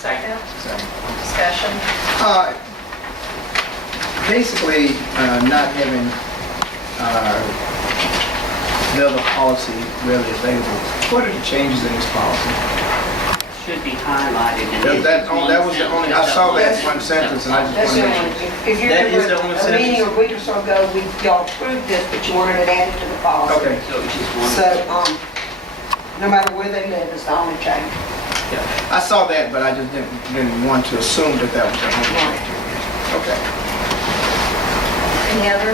Second. Discussion. Basically, not having the other policy really available. What are the changes in this policy? Should be highlighted. That was the only, I saw that one sentence and I That's just the wanted only to thing. If you That is the remember, only a meeting sentence? a week or so ago, y'all approved this, but you wanted it added to the policy. Okay. So it's just one. So, no matter where they live, it's the only change. I saw that, but I just didn't want to assume that that was the only change. Okay. Any other?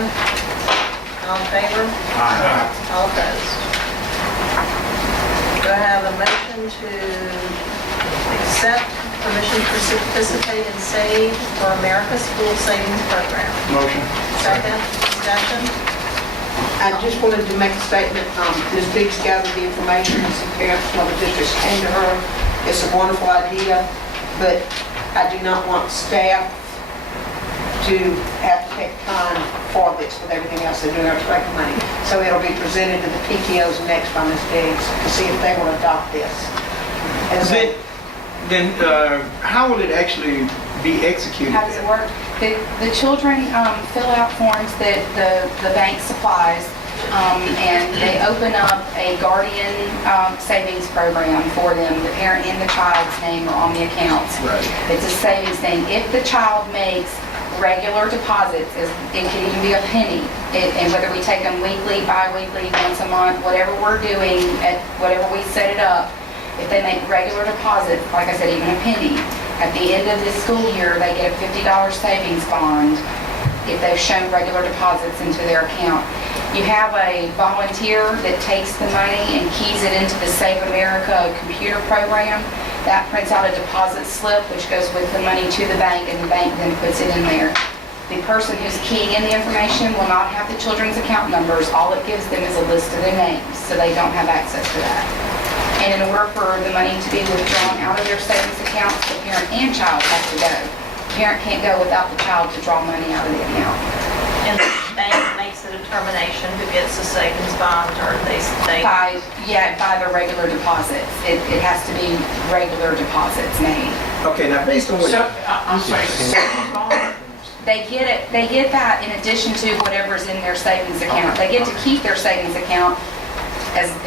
All in favor? All opposed? Do I have a motion to accept permission to participate in Save for America School Savings Program? Motion. Second, discussion. I just wanted to make a statement. Ms. Biggs gathered the information, and some parents from other districts came to her. It's a wonderful idea, but I do not want staff to have to take time for this with everything else they're doing, or to make money. So it'll be presented to the PTOs next by Ms. Biggs to see if they will adopt this. Then how will it actually be executed? How does it work? The children fill out forms that the bank supplies, and they open up a guardian savings program for them. The parent and the child's name are on the accounts. Right. It's a savings thing. If the child makes regular deposits, it can even be a penny, and whether we take them weekly, bi-weekly, once a month, whatever we're doing, at whatever we set it up, if they make regular deposits, like I said, even a penny, at the end of this school year, they get a $50 savings bond if they've shown regular deposits into their account. You have a volunteer that takes the money and keys it into the Save America computer program. That prints out a deposit slip, which goes with the money to the bank, and the bank then puts it in there. The person who's keying in the information will not have the children's account numbers. All it gives them is a list of their names, so they don't have access to that. And in order for the money to be withdrawn out of their savings accounts, the parent and child have to go. The parent can't go without the child to draw money out of the account. And the bank makes a determination who gets the savings bond, or they By the regular deposits. It has to be regular deposits made. Okay, now based on what... So, I'm sorry. They get that in addition to whatever's in their savings account. They get to keep their savings account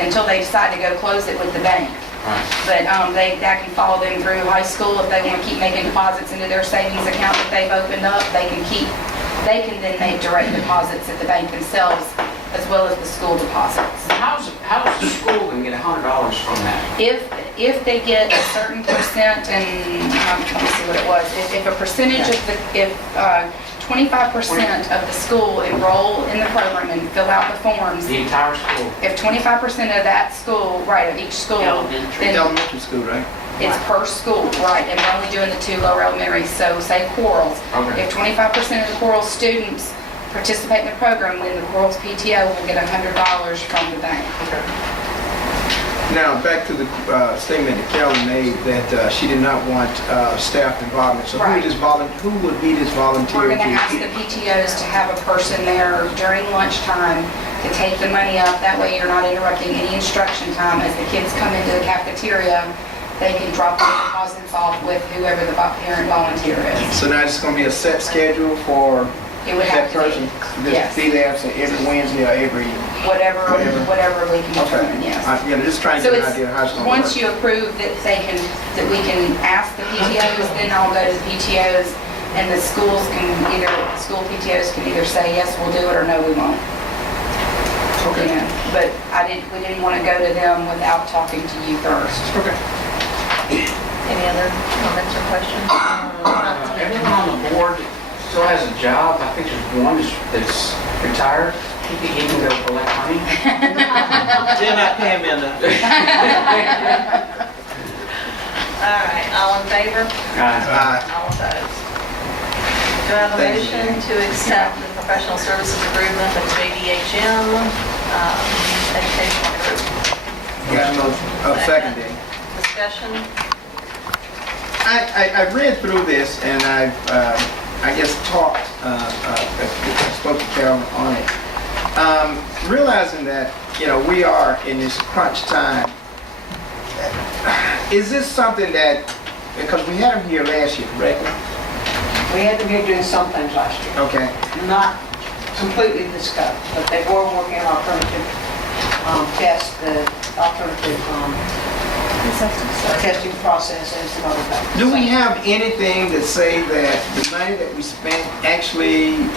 until they decide to go close it with the bank. Right. But that can follow them through high school. If they want to keep making deposits into their savings account that they've opened up, they can then make direct deposits at the bank themselves, as well as the school deposits. How's the school going to get $100 from that? If they get a certain percent, and let me see what it was, if a percentage of if 25% of the school enroll in the program and fill out the forms, The entire school? if 25% of that school, right, of each school, Elementary. then Elementary school, right? it's per school, right, and we're only doing the 2 lower elementary, so say Corals. Okay. If 25% of the Corals students participate in the program, then the Corals PTO will get $100 from the bank. Now, back to the statement that Carolyn made that she did not want staff involvement. So Right. who would be this volunteer? We're going to ask the PTOs to have a person there during lunchtime to take the money up. That way you're not interrupting any instruction time. As the kids come into the cafeteria, they can drop their deposits off with whoever the parent volunteer is. So now it's going to be a set schedule for It would that have to person be, to yes. be there, so every Wednesday or every... Whatever Whatever. we can determine, yes. Yeah, just trying to So get an it's, idea of how it's going to work. once you approve that we can ask the PTOs, then I'll go to the PTOs, and the school PTOs can either say, yes, we'll do it, or no, we won't. Okay. You know, but we didn't want to go to them without talking to you first. Okay. Any other comments or questions? Everyone on the board still has a job. I think there's one that's retired. He can go collect money. They're not paying me enough. All right, all in favor? All opposed? Do I have a Thank you. motion to accept the professional services agreement with JDHM Educational Group? Got a motion. Second then. Discussion? I read through this and I guess talked, spoke to Carolyn on it. Realizing that, we are in this crunch time, is this something that because we had them here last year, correctly? We had them here doing some things last year. Okay. Not completely the scope, but they were working on alternative tests, the alternative testing process and some other things. Do we have anything that say that the money that we spent actually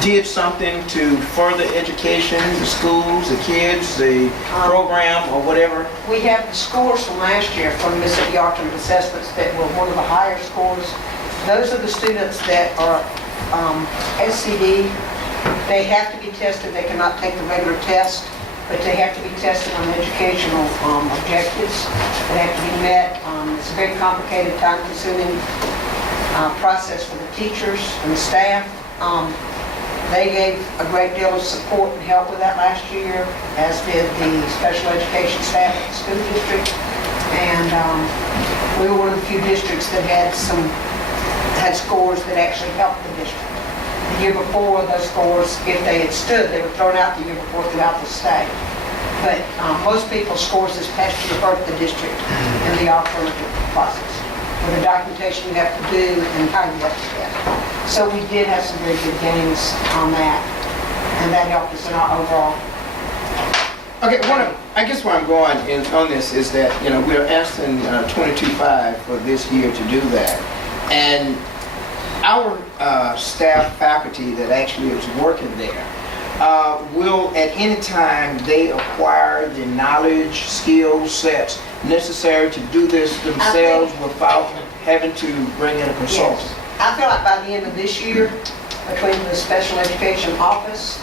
did something to further education, the schools, the kids, the program, or whatever? We have the scores from last year from Mississippi Alternative Assessments that were one of the higher scores. Those are the students that are SCD. They have to be tested. They cannot take the regular test, but they have to be tested on educational objectives that have to be met. It's a very complicated, time-consuming process for the teachers and the staff. They gave a great deal of support and help with that last year, as did the special education staff at the school district. And we were one of the few districts that had scores that actually helped the district. The year before, those scores, if they had stood, they were thrown out the year before throughout the state. But most people's scores this past year hurt the district in the alternative process, with the documentation you have to do and how you have to test. So we did have some very good gains on that, and that helped us in our overall. Okay, I guess where I'm going on this is that, we're asking 22.5 for this year to do that. And our staff, faculty that actually is working there, will at any time they acquire the knowledge, skill sets necessary to do this themselves without having to bring in a consultant? Yes. I feel like by the end of this year, between the special education office,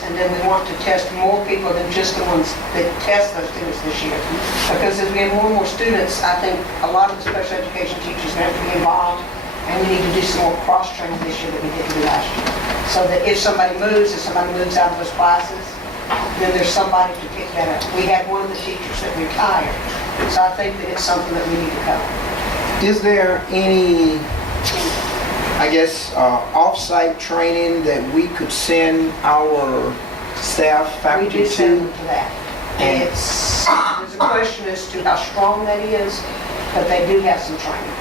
and then we want to test more people than just the ones that test those students this year. Because as we have more and more students, I think a lot of the special education teachers are going to be involved, and we need to do some more cross-training this year that we didn't do last year. So that if somebody moves out of those classes, then there's somebody to pick that up. We had one of the teachers that retired, so I think that it's something that we need to cover. Is there any, off-site training that we could send our staff, We faculty did send to? them to that. There's a question as to how strong that is, but they do have some training.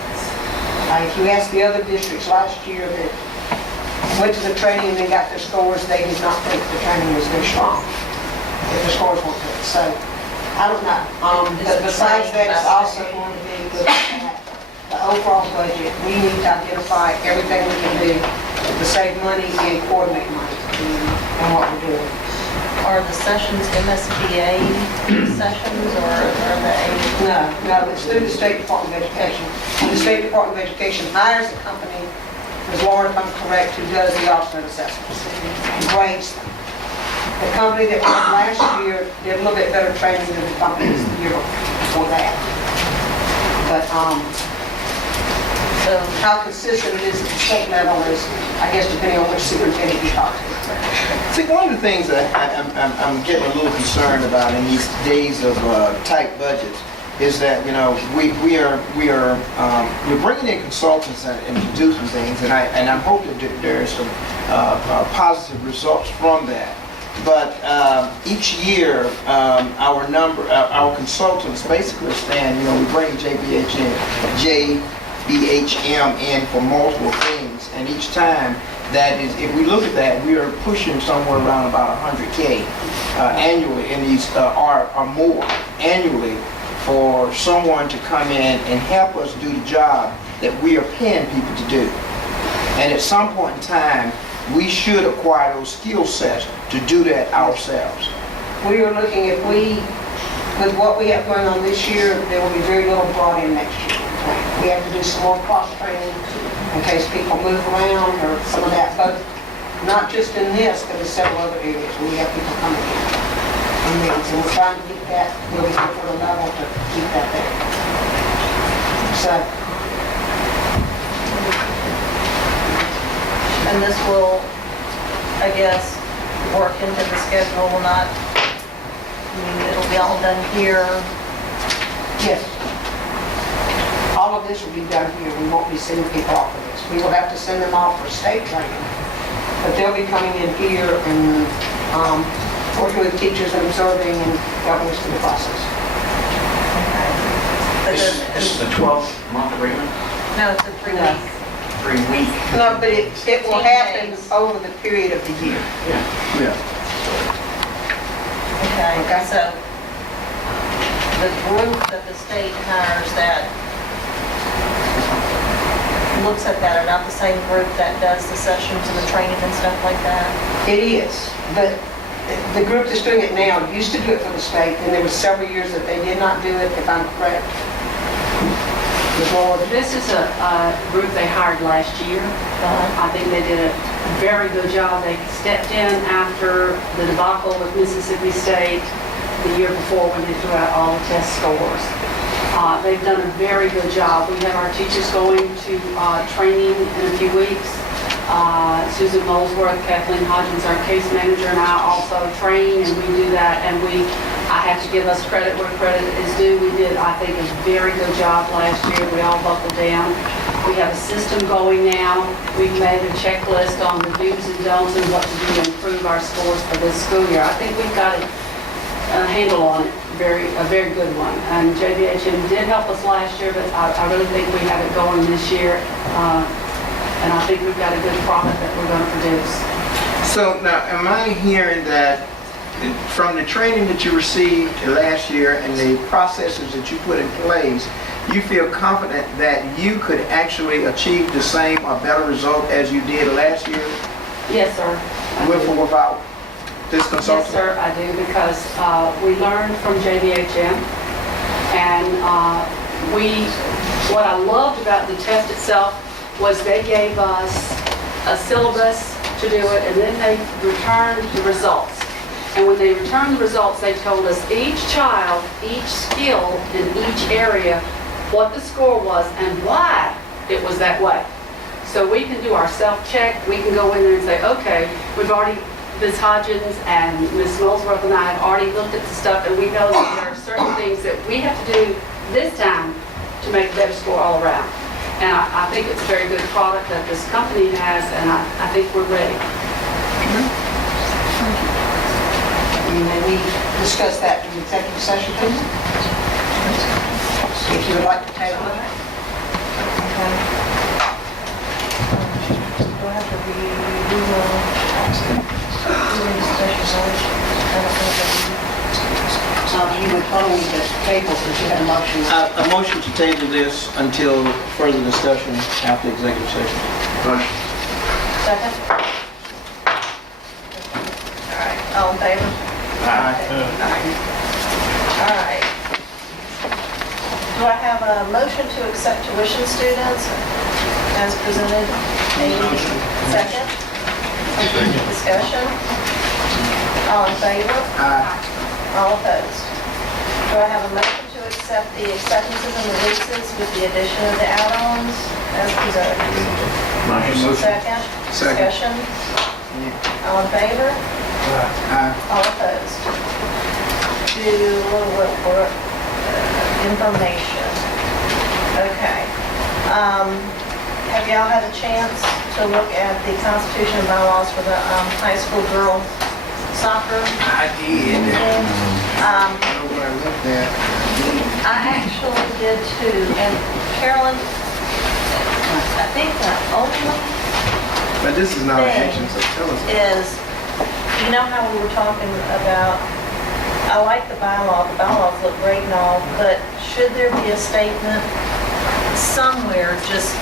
If you ask the other districts last year that went to the training and they got their scores, they did not think the training was very strong, if the scores weren't good. So, I don't know. But besides that, it's also going to be looking at the overall budget. We need to identify everything we can do to save money and coordinate money and what we're doing. Are the sessions MSBA sessions, or are they? No, it's through the State Department of Education. And the State Department of Education hires a company, Ms. Laura, if I'm correct, who does the alternate assessments and grades them. The company that went last year did a little bit better training than the companies the year before that. But So how consistent it is at the state level is, I guess, depending on which superintendent you talk to. See, one of the things that I'm getting a little concerned about in these days of tight budgets is that, we're bringing in consultants and to do some things, and I'm hoping that there's some positive results from that. But each year, our consultants basically stand, we bring JBHM in for multiple things, and each time that is, if we look at that, we are pushing somewhere around about 100K annually in these, or more annually, for someone to come in and help us do the job that we are paying people to do. And at some point in time, we should acquire those skill sets to do that ourselves. We are looking at, with what we have going on this year, there will be very little brought in next year. We have to do some more cross-training in case people move around or some of that, both not just in this, but in several other areas where we have people coming in. And we're trying to get that, really go for the level to keep that there. So, and this will, I guess, work into the schedule, will not, it'll be all done here. yes. All of this will be done here. We won't be sending people off for this. We will have to send them off for state training. But they'll be coming in here and working with teachers and observing and helping us through the process. This is the 12-month agreement, No, it's a 3-week. 3-week. No, but it will 15 happen days. over the period of the year. Yeah. Yeah. Okay, so the group that the state hires that looks at that are not the same group that does the sessions and the training and stuff like that? It is, but the group that's doing it now used to do it for the state, and there were several years that they did not do it, if I'm correct. Ms. Lord? This is a group they hired last year. I think they did a very good job. They stepped in after the debacle with Mississippi State the year before when they threw out all the test scores. They've done a very good job. We have our teachers going to training in a few weeks. Susan Molesworth, Kathleen Hodgins, our case manager, and I also train, and we do that. And I have to give us credit where credit is due. We did, I think, a very good job last year. We all buckled down. We have a system going now. We've made a checklist on the do's and don'ts and what to do to improve our scores for this school year. I think we've got a handle on it, a very good one. And JVHM did help us last year, but I really think we have it going this year. And I think we've got a good product that we're going to produce. So now, am I hearing that from the training that you received last year and the processes that you put in place, you feel confident that you could actually achieve the same or better result as you did last year? Yes, sir. I With do. or without this consultant? Yes, sir, I do, because we learned from JVHM, and what I loved about the test itself was they gave us a syllabus to do it, and then they returned the results. And when they returned the results, they told us each child, each skill in each area, what the score was and why it was that way. So we can do our self-check. We can go in there and say, okay, Ms. Hodgins and Ms. Molesworth and I have already looked at the stuff, and we know that there are certain things that we have to do this time to make a better score all around. And I think it's a very good product that this company has, and I think we're ready. May we discuss that in executive session, please? If you would like to table it. Okay. Do I have to You would only need to table since you had a motion. A motion to table this until further discussion after executive session. Second? All right, all in favor? All right. Do I have a motion to accept tuition students as presented? Second? Discussion? All in favor? All opposed? Do I have a motion to accept the acceptances and releases with the addition of the add-ons as presented? Second? Discussion? All in favor? All opposed? Information. Okay. Have y'all had a chance to look at the Constitution and bylaws for the high school girls soccer? I did. I know what I looked at. I actually did too, and Carolyn, I think the only But this is not an Thing. action, so tell us. is, you know how we were talking about, I like the bylaws look great and all, but should there be a statement somewhere just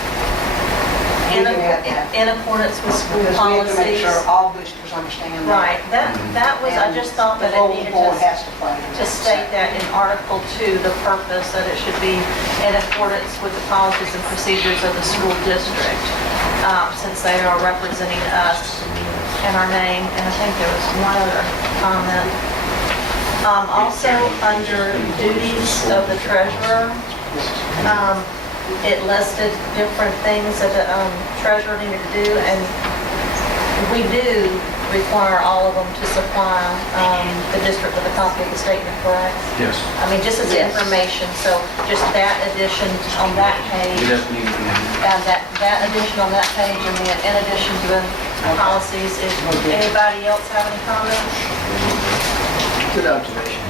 We can add that. in accordance with school Because we have to make policies? sure all boosters understand that. Right, that was, I just thought that The it whole needed board to has to play. in to that. state that in Article 2, the purpose, that it should be in accordance with the policies and procedures of the school district, since they are representing us and our name, and I think there was one other comment. Also, under duties of the treasurer, it listed different things that the treasurer needed to do, and we do require all of them to supply the district with a copy of the statement, correct? Yes. I mean, just as Yes. information, so just that addition on that It page, doesn't need to be in there. that addition on that page, and then in addition to the policies, if anybody else have any comments? Good observation.